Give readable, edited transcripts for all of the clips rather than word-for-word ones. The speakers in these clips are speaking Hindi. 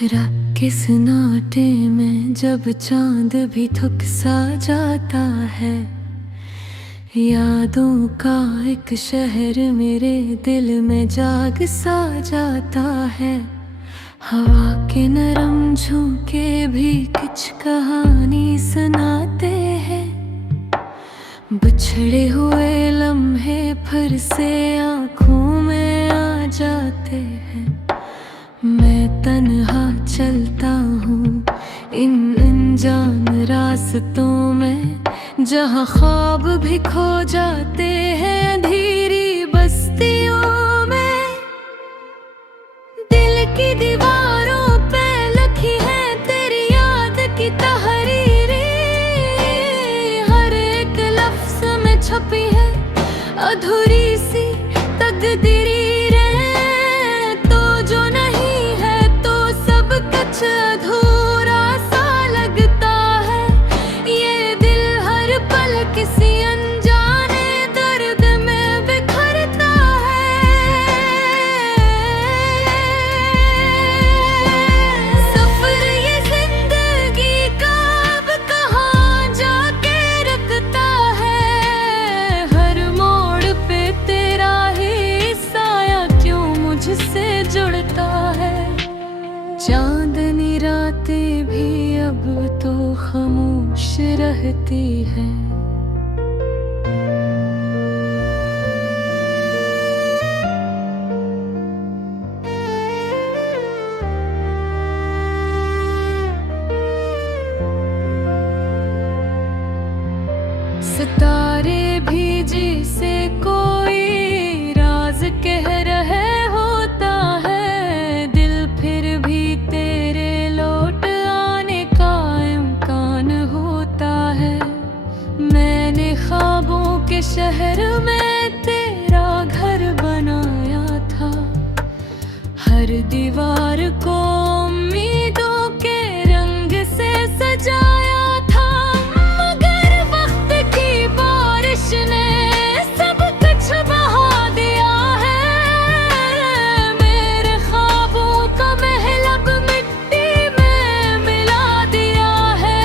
रात के सन्नाटे में जब चांद भी थक सा जाता है, यादों का एक शहर मेरे दिल में जाग सा जाता है। हवा के नरम झोंके भी कुछ कहानी सुनाते हैं। बिछड़े हुए लम्हे फिर से आँखों में आ जाते हैं। मैं तन्हा चलता हूँ इन अनजान रास्तों में, जहाँ ख्वाब भी खो जाते हैं अंधेरी बस्तियों में। दिल की दीवारों पे लिखी है तेरी याद की तहरीरें, हर एक लफ्ज में छपी है अधूरी सी तकदीरें। तो जो नहीं है तो सब कुछ अधूरा सा लगता है। ये दिल हर पल किसी अनजाने दर्द में बिखरता है। सफर ये जिंदगी का अब कहाँ जाके रुकता है। हर मोड़ पे तेरा ही साया क्यों मुझसे जुड़ता है। चांदनी रातें भी अब तो खामोश रहती हैं। सितारे भी जैसे कोई राज कह रहे होता है। दिल फिर भी तेरे लौट आने का इम्कान होता है। मैंने ख्वाबों के शहर में तेरा घर बनाया था। हर दीवार को उम्मीदों के रंग से सजाया था। मगर वक्त की बारिश ने सब कुछ बहा दिया है। मेरे ख्वाबों का महल अब मिट्टी में मिला दिया है।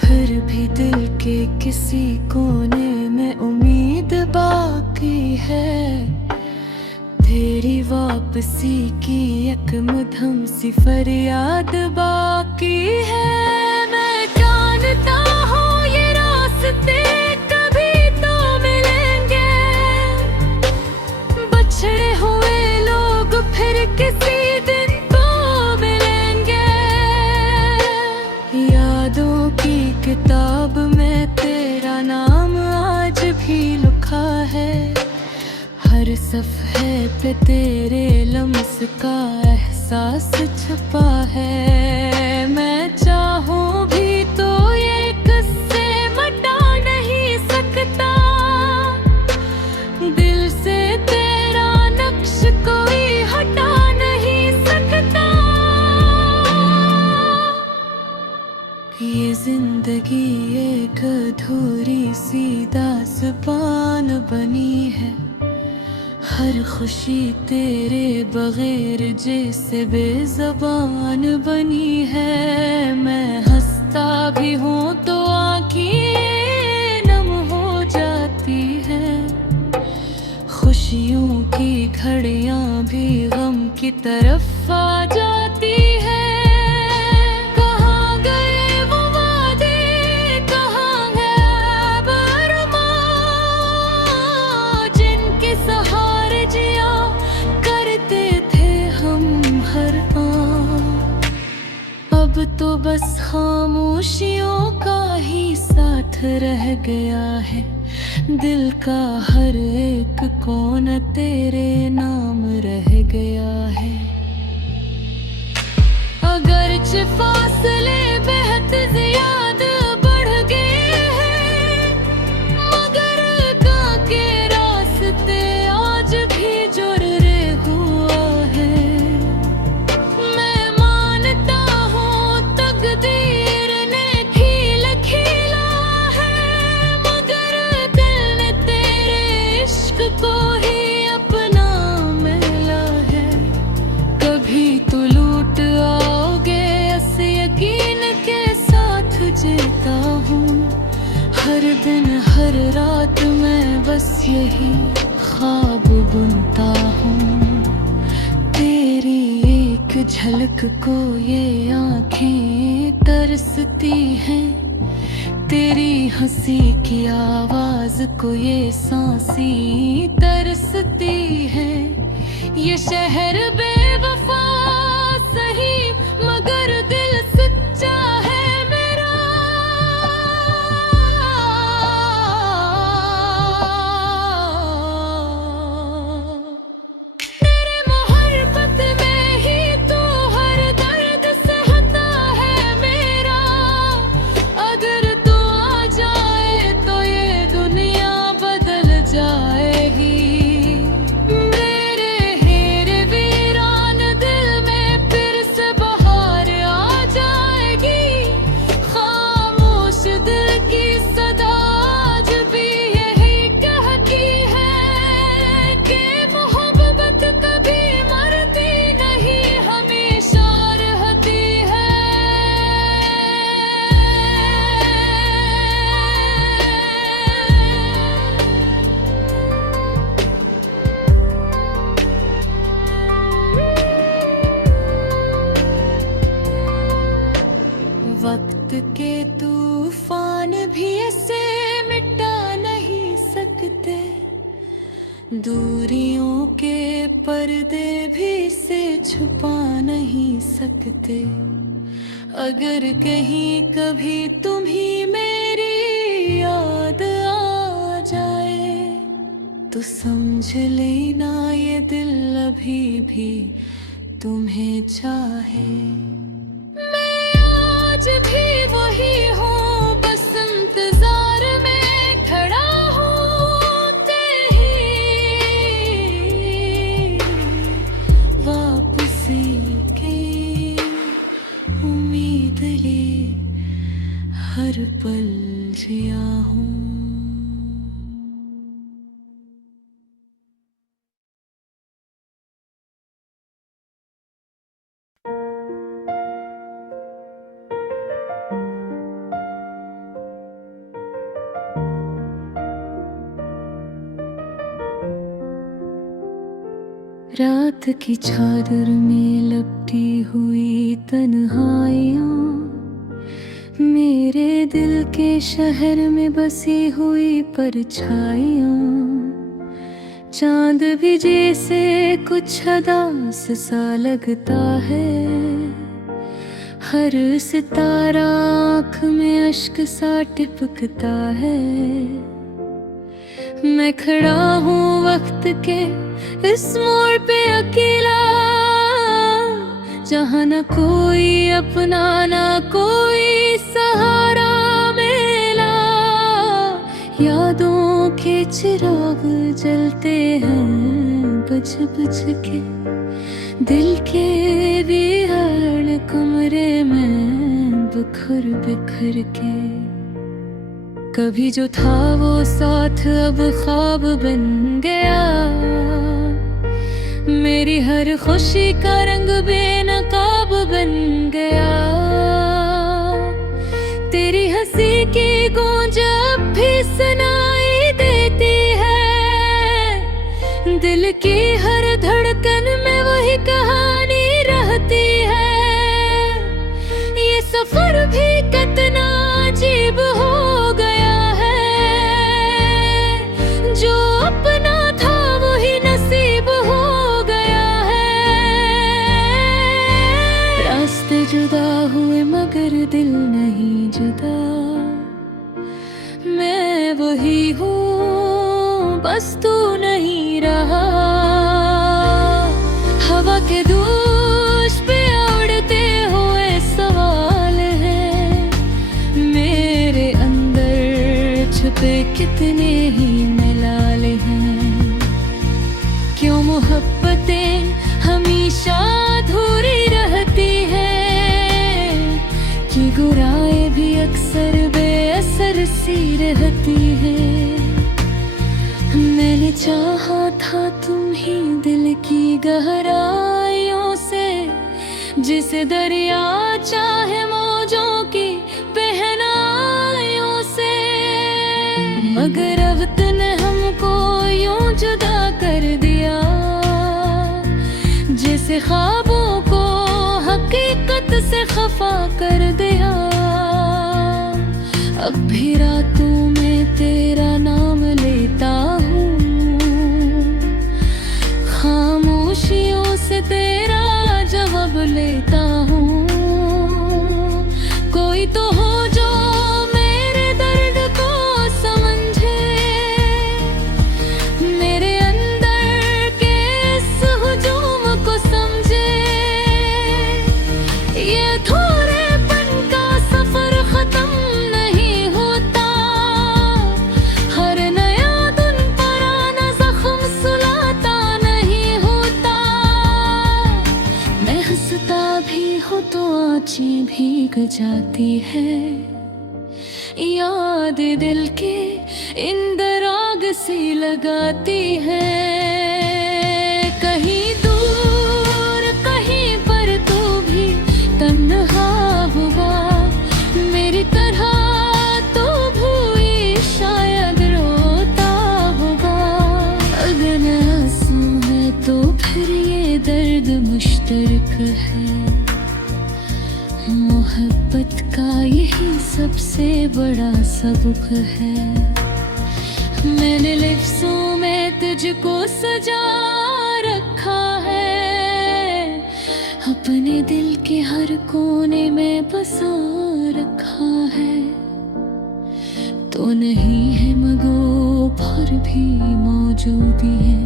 फिर भी दिल के किसी कोने में उम्मीद बाकी है। तेरी वापसी की एक मधुम सी फरियाद बाकी है। मैं जानता हूँ ये रास्ते कभी तो मिलेंगे। बछड़े हुए लोग फिर किसी दिन तो मिलेंगे। यादों की किताब में तेरा नाम आज भी लिखा है। हर सफ़े पे तेरे लम्स का एहसास छुपा है। मैं चाहूँ भी तो ये किस्से मिटा नहीं सकता। दिल से तेरा नक्श कोई हटा नहीं सकता। ये जिंदगी एक अधूरी सी दास्तान बनी है। हर खुशी तेरे बगैर जैसे बेज़बान बनी है। मैं हंसता भी हूँ तो आँखें नम हो जाती हैं। खुशियों की घड़ियाँ भी गम की तरफ आ जाती हैं। कहाँ गए वो वादे, कहाँ है अब अरमां, जिनके सहारे जिया करते थे हम हर आन। अब तो बस खामोशियों का ही साथ रह गया है। दिल का हर एक कोना तेरे नाम रह गया है। अगरचे फासले बेहद ज्यादा बढ़ गए हैं, मगर गाँव के रास्ते आज भी जुड़े हुआ है। मैं मानता हूँ तकदीर ने खेल खेला है, मगर दिल ने तेरे इश्क को ही अपना मिला है। यही ख्वाब बुनता हूँ। तेरी एक झलक को ये आँखें तरसती हैं, तेरी हंसी की आवाज को ये सांसें तरसती है। ये शहर बेवफा सही मगर दिल सच्चा है मेरा। तेरे मोहब्बत में ही तो हर दर्द सहता है मेरा। अगर तू आ जाए तो ये दुनिया बदल जाएगी। मेरे हेरे वीरान दिल में फिर से बहार आ जाएगी। खामोश दिल की सदा आज भी यही कहती है कि मोहब्बत कभी मरती नहीं, हमेशा रहती है। वक्त के तूफान भी इसे मिटा नहीं सकते, दूरियों के पर्दे भी इसे छुपा नहीं सकते। अगर कहीं कभी तुम्हें मेरी याद आ जाए तो समझ लेना ये दिल अभी भी तुम्हें चाहे। मैं आज भी वही हूँ, बस इंतजार में खड़ा हूँ तेरी वापसी की उम्मीद लिए हर पल जिया हूँ। रात की चादर में लपटी हुई तन्हाइयाँ, मेरे दिल के शहर में बसी हुई परछाइयाँ। चांद भी जैसे कुछ अदास सा लगता है, हर सितारा आँख में अश्क सा टिपकता है। मैं खड़ा हूँ वक्त के इस मोड़ पे अकेला, जहाँ न कोई अपना न कोई सहारा मिला। यादों के चिराग जलते हैं बुझ बुझ के, दिल के विहड़ कमरे में बिखर बिखर के। कभी जो था वो साथ अब ख्वाब बन गया, मेरी हर खुशी का रंग बेनकाब बन गया। तेरी हंसी की गूंज अब भी सुनाई देती है, दिल की हर धड़कन में वही कहानी रहती है। ये सफर भी कितना अजीब हो गया है, जो अपना था वही नसीब हो गया है। रास्ते जुदा हुए मगर दिल नहीं जुदा, मैं वही हूँ बस तू नहीं रहा। हवा के दूष पे उड़ते हुए सवाल है, मेरे अंदर छुपे कितने ही मलाल हैं। क्यों मोहब्बतें हमेशा अधूरी रहती हैं, कि गुराए भी अक्सर बेअसर सी रहती है। मैंने चाहा था तुम ही दिल की गहराइयों से, जिसे दरिया चाहे मौजों की पहनाइयों से। मगर अब तूने हमको मेरे ख्वाबों को हकीकत से खफा कर दिया। अब भी रातों में तेरा नाम लेता हूँ, खामोशियों से तेरा जवाब लेता हूँ। कोई तो हो जो मेरे दर्द को समझे, मेरे अंदर के इस हुजूम को समझे। ये थोड़ेपन का सफर खत्म नहीं होता, हर नया दिन पुराना जख्म सुलाता नहीं होता। मैं हंसता भी हूँ तो आँखें भीग जाती है, याद दिल के इंदर आग सी लगाती है। कहीं दूर कहीं पर तू भी तन्हा हुआ, मेरी तरह तो भी शायद रोता होगा। अगर आंसू है तो फिर ये दर्द मुश्तरक है, मोहब्बत का यही सबसे बड़ा सबक है। मैंने लिफ्ज़ों में तुझको सजा रखा है, अपने दिल के हर कोने में बसा रखा है। तो नहीं है मगर पर भी मौजूदी है,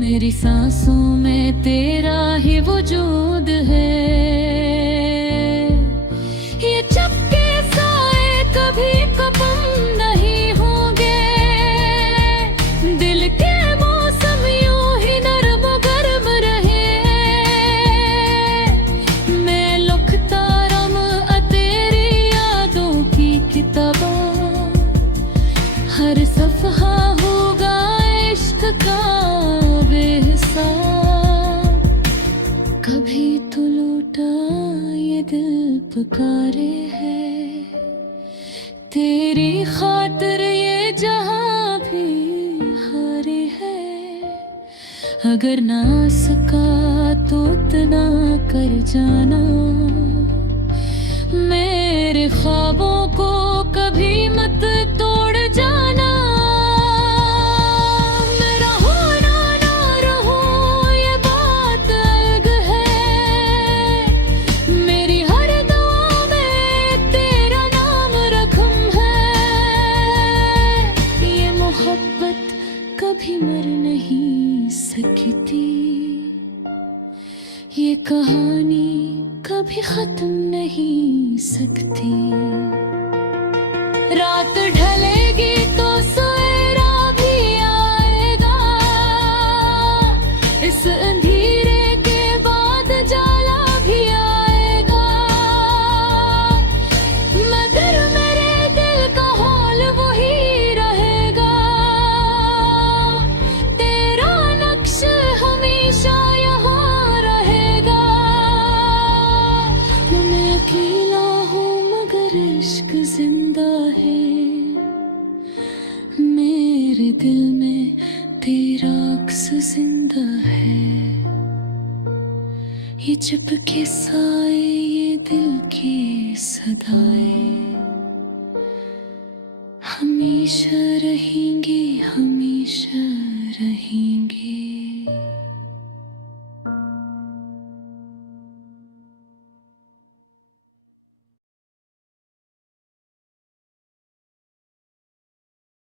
मेरी सांसों में तेरा ही वजूद है। ये चपके साए कभी कम नहीं होंगे, दिल के मौसम यूं ही नरम गर्म रहे। मैं लिखता रम तेरी यादों की किताबों, हर सफ़हा होगा इश्क का बेहिसाब। कभी तो लूटा ये दिल पुकारे है, तेरी खातिर ये जहां भी हारे है। अगर ना सका तो इतना कर जाना, मेरे ख्वाबों को कभी मत तोड़ जाना। मेरा होना ना रहो ये बात अलग है, मेरी हर दुआ में तेरा नाम रकम है। ये मोहब्बत कभी मर नहीं सकती, ये कहानी कभी खत्म नहीं सकती। रात ढलेगी तो सवेरा भी आएगा, इस अंधेरे के बाद जाला भी आएगा। मगर मेरे दिल का हाल वही रहेगा, तेरा नक्श हमेशा यहाँ रहेगा। मैं अकेला हूँ मगर इश्क जिंदा है, मेरे दिल में तेरा अक्स जिंदा है। ये चुपके साए ये दिल की सदाएं हमेशा रहेंगी